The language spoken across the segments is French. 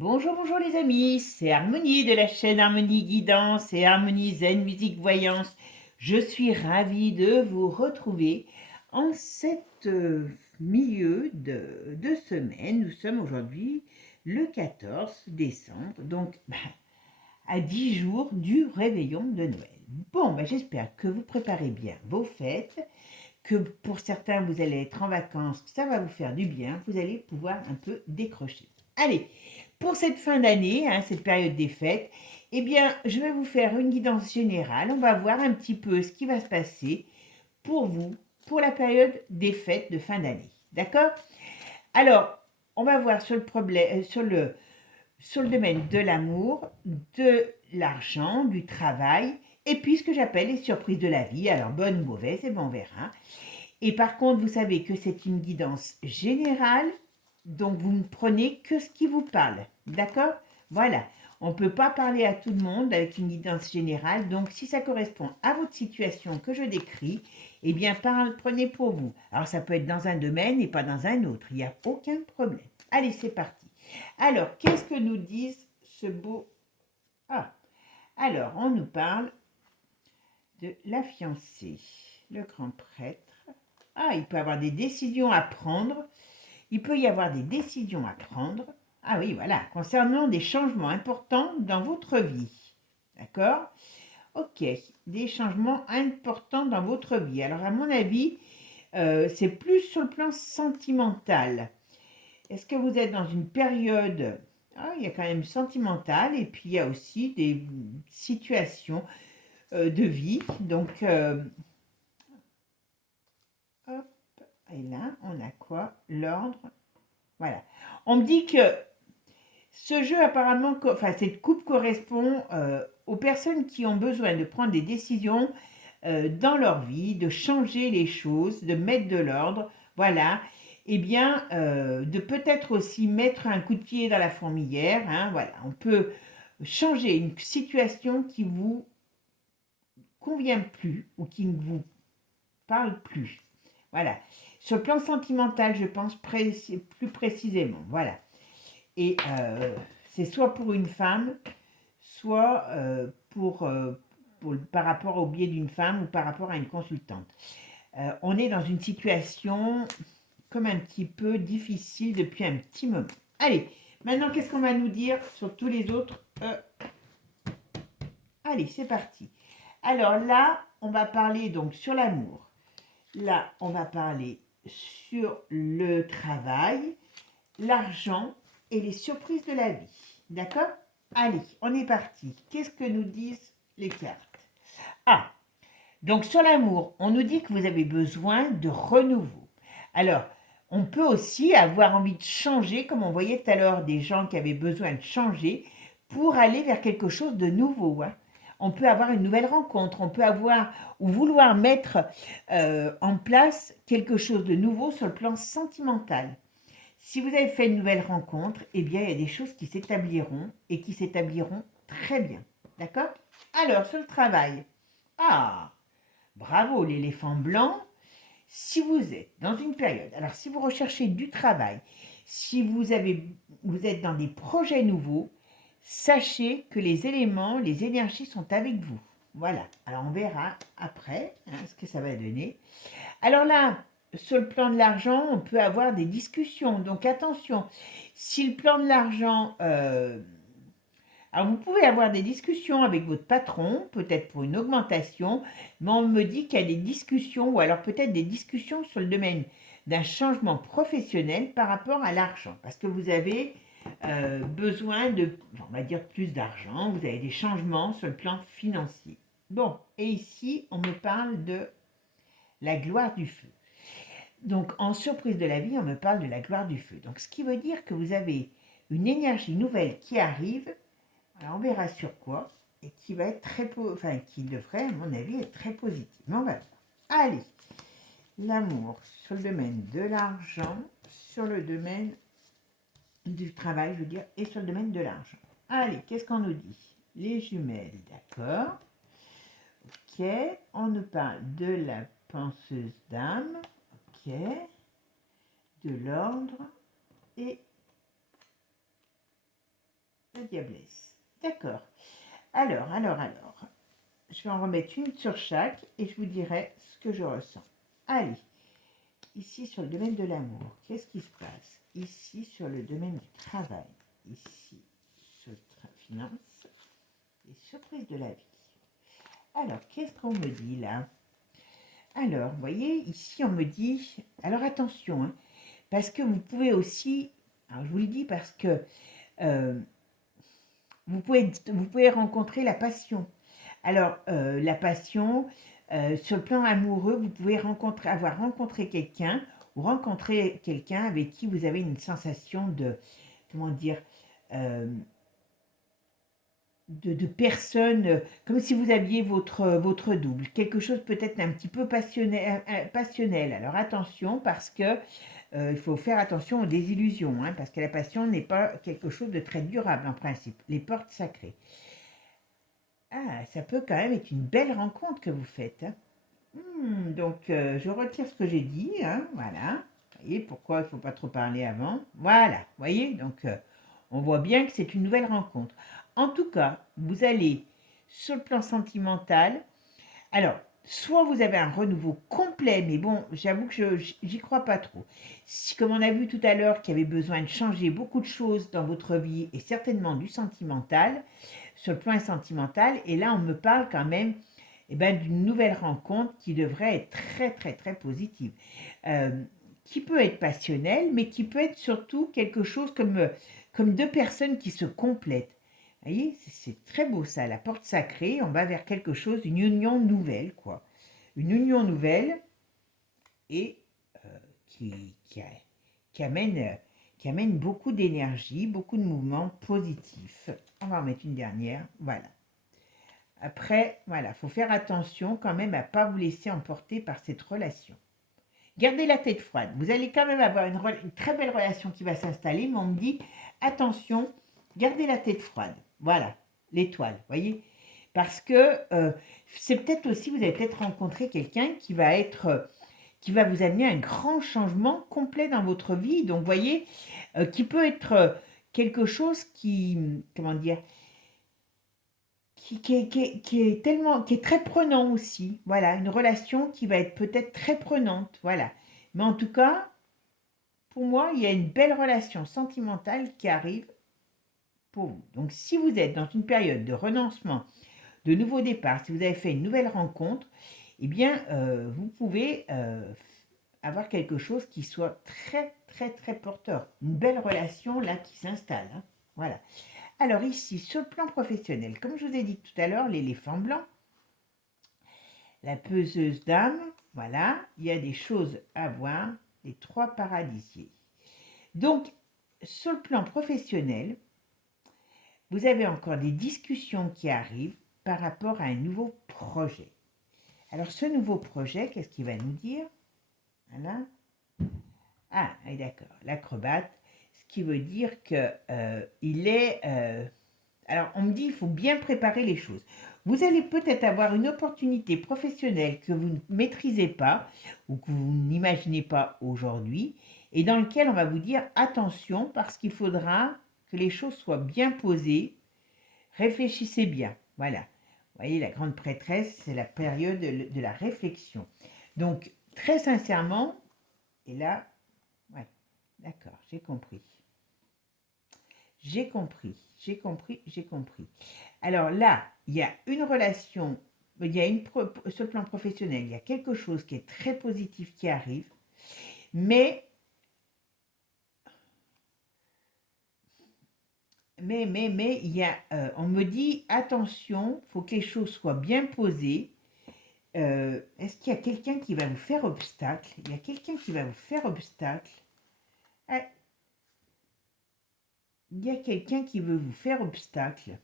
Bonjour, bonjour les amis, c'est Harmonie de la chaîne Harmonie Guidance et Harmonie Zen Musique Voyance. Je suis ravie de vous retrouver en cette milieu de semaine. Nous sommes aujourd'hui le 14 décembre, donc à 10 jours du réveillon de Noël. Bon, j'espère que vous préparez bien vos fêtes, que pour certains vous allez être en vacances, ça va vous faire du bien, vous allez pouvoir un peu décrocher. Allez, pour cette fin d'année, cette période des fêtes, eh bien, je vais vous faire une guidance générale. On va voir un petit peu ce qui va se passer pour vous, pour la période des fêtes de fin d'année. D'accord? Alors, on va voir sur le problème, sur le domaine de l'amour, de l'argent, du travail, et puis ce que j'appelle les surprises de la vie. Alors, bonne ou mauvaise, et on verra. Et par contre, vous savez que c'est une guidance générale, donc vous ne prenez que ce qui vous parle. D'accord? Voilà. On ne peut pas parler à tout le monde avec une guidance générale, donc si ça correspond à votre situation que je décris, eh bien, prenez pour vous. Alors, ça peut être dans un domaine et pas dans un autre, il n'y a aucun problème. Allez, c'est parti. Alors, qu'est-ce que nous disent ce beau... Ah, alors, on nous parle de la fiancée, le grand prêtre. Ah, il peut y avoir des décisions à prendre. Il peut y avoir des décisions à prendre. Ah oui, voilà, concernant des changements importants dans votre vie. D'accord? Ok, des changements importants dans votre vie. Alors, à mon avis, c'est plus sur le plan sentimental. Est-ce que vous êtes dans une période... Ah, il y a quand même sentimental et puis il y a aussi des situations de vie. Donc, hop, et là, on a quoi? L'ordre. Voilà. On me dit que ce jeu apparemment, enfin cette coupe correspond aux personnes qui ont besoin de prendre des décisions dans leur vie, de changer les choses, de mettre de l'ordre, voilà. Eh bien, de peut-être aussi mettre un coup de pied dans la fourmilière, voilà. On peut changer une situation qui vous convient plus ou qui ne vous parle plus. Voilà. Sur le plan sentimental, je pense plus précisément, voilà. Et c'est soit pour une femme, soit par rapport au biais d'une femme ou par rapport à une consultante. On est dans une situation comme un petit peu difficile depuis un petit moment. Allez, maintenant qu'est-ce qu'on va nous dire sur tous les autres Allez, c'est parti. Alors là, on va parler donc sur l'amour. Là, on va parler sur le travail, l'argent et les surprises de la vie. D'accord? Allez, on est parti. Qu'est-ce que nous disent les cartes? Ah, donc sur l'amour, on nous dit que vous avez besoin de renouveau. Alors, on peut aussi avoir envie de changer, comme on voyait tout à l'heure des gens qui avaient besoin de changer pour aller vers quelque chose de nouveau. On peut avoir une nouvelle rencontre, on peut avoir ou vouloir mettre en place quelque chose de nouveau sur le plan sentimental. Si vous avez fait une nouvelle rencontre, eh bien, il y a des choses qui s'établiront et qui s'établiront très bien. D'accord? Alors, sur le travail. Ah, bravo l'éléphant blanc. Si vous êtes dans une période, alors si vous recherchez du travail, si vous êtes dans des projets nouveaux, sachez que les éléments, les énergies sont avec vous. Voilà. Alors on verra après ce que ça va donner. Alors là, sur le plan de l'argent, on peut avoir des discussions. Donc attention, si le plan de l'argent... alors vous pouvez avoir des discussions avec votre patron, peut-être pour une augmentation, mais on me dit qu'il y a des discussions, ou alors peut-être des discussions sur le domaine d'un changement professionnel par rapport à l'argent. Parce que vous avez besoin de, on va dire, plus d'argent, vous avez des changements sur le plan financier. Bon, et ici, on me parle de la gloire du feu. Donc, en surprise de la vie, on me parle de la gloire du feu. Donc, ce qui veut dire que vous avez une énergie nouvelle qui arrive, alors on verra sur quoi, et qui va être qui devrait, à mon avis, être très positive. Mais on va voir. Allez, l'amour sur le domaine de l'argent, sur le domaine du travail, je veux dire, et sur le domaine de l'argent. Allez, qu'est-ce qu'on nous dit? Les jumelles, d'accord. Ok, on nous parle de la penseuse d'âme. Ok, de l'ordre et La diablesse. D'accord. Alors. Je vais en remettre une sur chaque et je vous dirai ce que je ressens. Allez. Ici, sur le domaine de l'amour, qu'est-ce qui se passe? Ici, sur le domaine du travail. Ici, sur la finance. Les surprises de la vie. Alors, qu'est-ce qu'on me dit là? Alors, vous voyez, ici, on me dit... Alors, attention, hein, parce que vous pouvez aussi... Alors, je vous le dis parce que vous pouvez rencontrer la passion. Alors, la passion, sur le plan amoureux, vous pouvez avoir rencontré quelqu'un ou rencontrer quelqu'un avec qui vous avez une sensation de, comment dire, de personne, comme si vous aviez votre double. Quelque chose peut-être un petit peu passionnel. Alors, attention, parce que il faut faire attention aux désillusions, hein, parce que la passion n'est pas quelque chose de très durable en principe. Les portes sacrées. Ah, ça peut quand même être une belle rencontre que vous faites. Hein. Donc, je retire ce que j'ai dit. Hein, voilà. Vous voyez pourquoi il ne faut pas trop parler avant. Voilà. Vous voyez, donc, on voit bien que c'est une nouvelle rencontre. En tout cas, vous allez sur le plan sentimental. Alors, soit vous avez un renouveau complet, mais bon, j'avoue que j'y crois pas trop. Si, comme on a vu tout à l'heure, qu'il y avait besoin de changer beaucoup de choses dans votre vie et certainement du sentimental, sur le plan sentimental, et là on me parle quand même d'une nouvelle rencontre qui devrait être très très très positive, qui peut être passionnelle, mais qui peut être surtout quelque chose comme deux personnes qui se complètent. Vous voyez, c'est très beau ça, la porte sacrée, on va vers quelque chose, une union nouvelle, quoi. Une union nouvelle et qui amène beaucoup d'énergie, beaucoup de mouvements positifs. On va en mettre une dernière, voilà. Après, voilà, il faut faire attention quand même à ne pas vous laisser emporter par cette relation. Gardez la tête froide. Vous allez quand même avoir une très belle relation qui va s'installer, mais on me dit, attention, gardez la tête froide. Voilà, l'étoile, voyez. Parce que c'est peut-être aussi, vous allez peut-être rencontrer quelqu'un qui va vous amener un grand changement complet dans votre vie. Donc, vous voyez, qui peut être quelque chose qui, comment dire, qui est très prenant aussi. Voilà, une relation qui va être peut-être très prenante. Voilà. Mais en tout cas, pour moi, il y a une belle relation sentimentale qui arrive pour vous. Donc, si vous êtes dans une période de renoncement, de nouveau départ, si vous avez fait une nouvelle rencontre, eh bien, vous pouvez avoir quelque chose qui soit très, très, très porteur. Une belle relation, là, qui s'installe. Hein. Voilà. Alors ici, sur le plan professionnel, comme je vous ai dit tout à l'heure, l'éléphant blanc, la peseuse d'âme, voilà, il y a des choses à voir, les trois paradisiers. Donc, sur le plan professionnel, vous avez encore des discussions qui arrivent par rapport à un nouveau projet. Alors, ce nouveau projet, qu'est-ce qu'il va nous dire? Voilà. Ah, d'accord, l'acrobate, ce qui veut dire qu'il est... alors, on me dit qu'il faut bien préparer les choses. Vous allez peut-être avoir une opportunité professionnelle que vous ne maîtrisez pas ou que vous n'imaginez pas aujourd'hui et dans lequel on va vous dire attention parce qu'il faudra que les choses soient bien posées. Réfléchissez bien. Voilà. Vous voyez, la grande prêtresse, c'est la période de la réflexion. Donc, très sincèrement, et là, ouais, d'accord, j'ai compris. J'ai compris. Alors là, il y a une relation, sur le plan professionnel, il y a quelque chose qui est très positif qui arrive, mais il y a, on me dit, attention, il faut que les choses soient bien posées. Est-ce qu'il y a quelqu'un qui va vous faire obstacle? Il y a quelqu'un qui va vous faire obstacle. Il y a quelqu'un qui veut vous faire obstacle.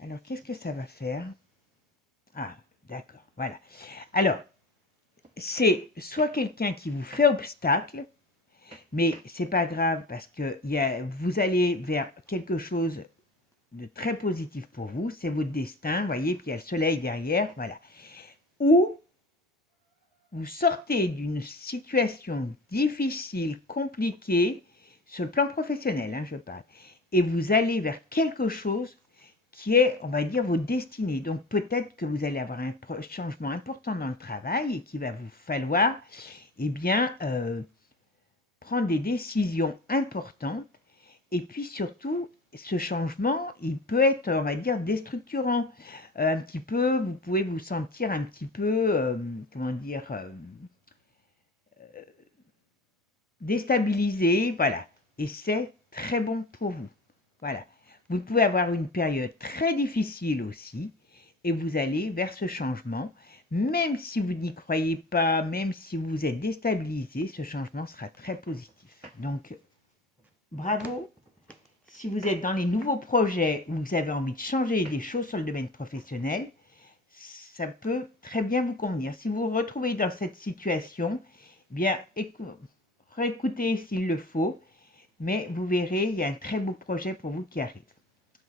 Alors, qu'est-ce que ça va faire? Ah, d'accord, voilà. Alors, c'est soit quelqu'un qui vous fait obstacle, mais c'est pas grave parce que vous allez vers quelque chose de très positif pour vous, c'est votre destin, vous voyez, puis il y a le soleil derrière, voilà. Ou vous sortez d'une situation difficile, compliquée, sur le plan professionnel, hein, je parle, et vous allez vers quelque chose qui est, on va dire, vos destinées. Donc peut-être que vous allez avoir un changement important dans le travail et qu'il va vous falloir, eh bien, prendre des décisions importantes. Et puis surtout, ce changement, il peut être, on va dire, déstructurant. Un petit peu, vous pouvez vous sentir un petit peu, comment dire, déstabilisé, voilà. Et c'est très bon pour vous. Voilà. Vous pouvez avoir une période très difficile aussi, et vous allez vers ce changement. Même si vous n'y croyez pas, même si vous êtes déstabilisé, ce changement sera très positif. Donc, bravo. Si vous êtes dans les nouveaux projets où vous avez envie de changer des choses sur le domaine professionnel, ça peut très bien vous convenir. Si vous vous retrouvez dans cette situation, eh bien, réécoutez s'il le faut, mais vous verrez, il y a un très beau projet pour vous qui arrive.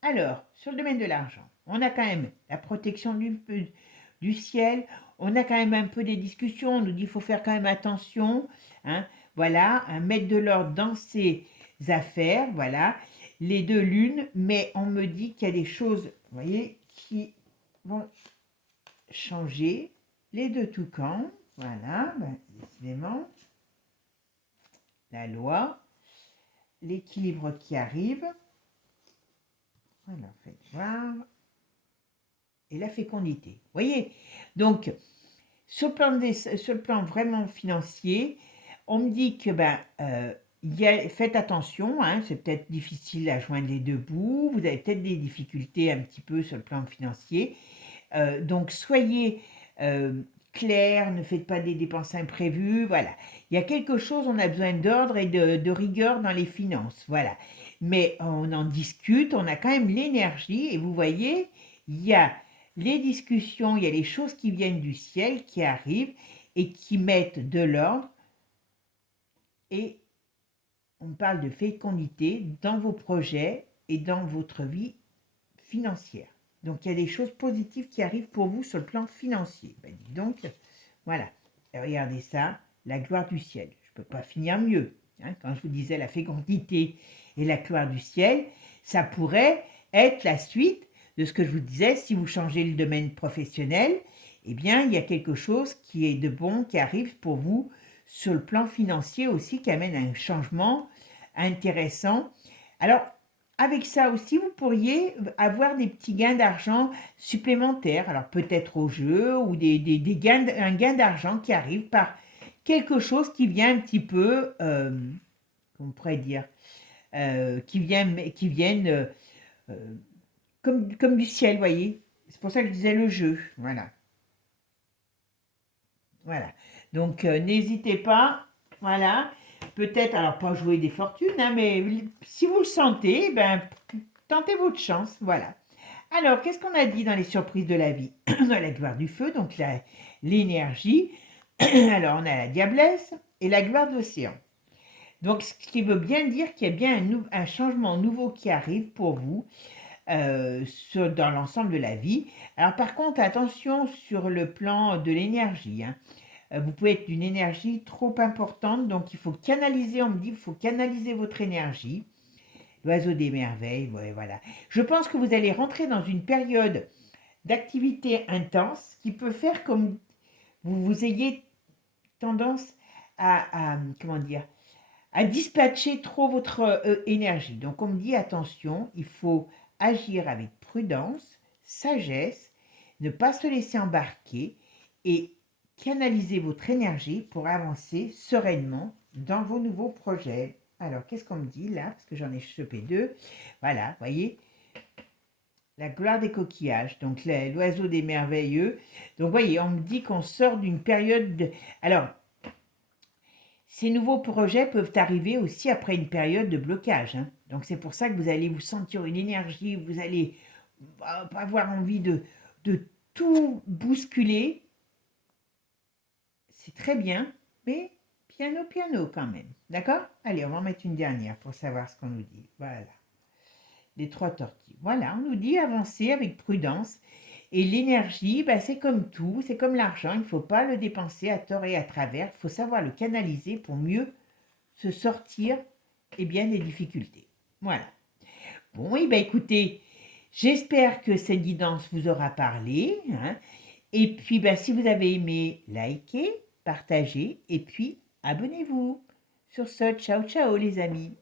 Alors, sur le domaine de l'argent, on a quand même la protection du ciel, on a quand même un peu des discussions, on nous dit qu'il faut faire quand même attention, hein, voilà, mettre de l'ordre dans ses affaires, voilà, les deux lunes, mais on me dit qu'il y a des choses, vous voyez, qui vont changer, les deux toucans, voilà, décidément, la loi, l'équilibre qui arrive, voilà, faites voir, et la fécondité. Vous voyez, donc, sur le plan vraiment financier, on me dit que faites attention, hein, c'est peut-être difficile à joindre les deux bouts, vous avez peut-être des difficultés un petit peu sur le plan financier, donc soyez clair, ne faites pas des dépenses imprévues, voilà. Il y a quelque chose, on a besoin d'ordre et de rigueur dans les finances, voilà. Mais on en discute, on a quand même l'énergie, et vous voyez, il y a les discussions, il y a les choses qui viennent du ciel, qui arrivent et qui mettent de l'ordre, et on parle de fécondité dans vos projets et dans votre vie financière. Donc il y a des choses positives qui arrivent pour vous sur le plan financier. Donc voilà, et regardez ça, la gloire du ciel. Je ne peux pas finir mieux. Hein. Quand je vous disais la fécondité et la gloire du ciel, ça pourrait être la suite de ce que je vous disais. Si vous changez le domaine professionnel, eh bien il y a quelque chose qui est de bon qui arrive pour vous sur le plan financier aussi, qui amène à un changement intéressant. Alors, avec ça aussi, vous pourriez avoir des petits gains d'argent supplémentaires. Alors peut-être au jeu ou un gain d'argent qui arrive par quelque chose qui vient un petit peu, on pourrait dire, qui viennent comme du ciel, vous voyez. C'est pour ça que je disais le jeu, voilà. Voilà. Donc n'hésitez pas, voilà. Peut-être, alors pas jouer des fortunes, hein, mais si vous le sentez, ben, tentez votre chance, voilà. Alors, qu'est-ce qu'on a dit dans les surprises de la vie? On a la gloire du feu, donc l'énergie. Alors, on a la diablesse et la gloire de l'océan. Donc, ce qui veut bien dire qu'il y a bien un changement nouveau qui arrive pour vous dans l'ensemble de la vie. Alors, par contre, attention sur le plan de l'énergie, hein. Vous pouvez être d'une énergie trop importante, donc il faut canaliser, on me dit, il faut canaliser votre énergie. L'oiseau des merveilles, ouais, voilà. Je pense que vous allez rentrer dans une période d'activité intense qui peut faire comme vous ayez tendance comment dire, à dispatcher trop votre énergie. Donc on me dit, attention, il faut agir avec prudence, sagesse, ne pas se laisser embarquer et canaliser votre énergie pour avancer sereinement dans vos nouveaux projets. Alors, qu'est-ce qu'on me dit là? Parce que j'en ai chopé deux. Voilà, voyez, la gloire des coquillages, donc l'oiseau des merveilleux. Donc, voyez, on me dit qu'on sort d'une période de... Alors, ces nouveaux projets peuvent arriver aussi après une période de blocage. Hein. Donc, c'est pour ça que vous allez vous sentir une énergie, vous allez avoir envie de tout bousculer. C'est très bien, mais piano quand même. D'accord? Allez, on va en mettre une dernière pour savoir ce qu'on nous dit. Voilà. Les trois tortilles. Voilà, on nous dit avancer avec prudence. Et l'énergie, c'est comme tout, c'est comme l'argent. Il ne faut pas le dépenser à tort et à travers. Il faut savoir le canaliser pour mieux se sortir et bien des difficultés. Voilà. Bon, et bien écoutez, j'espère que cette guidance vous aura parlé, hein. Et puis, ben, si vous avez aimé, likez, partagez et puis abonnez-vous. Sur ce, ciao ciao les amis.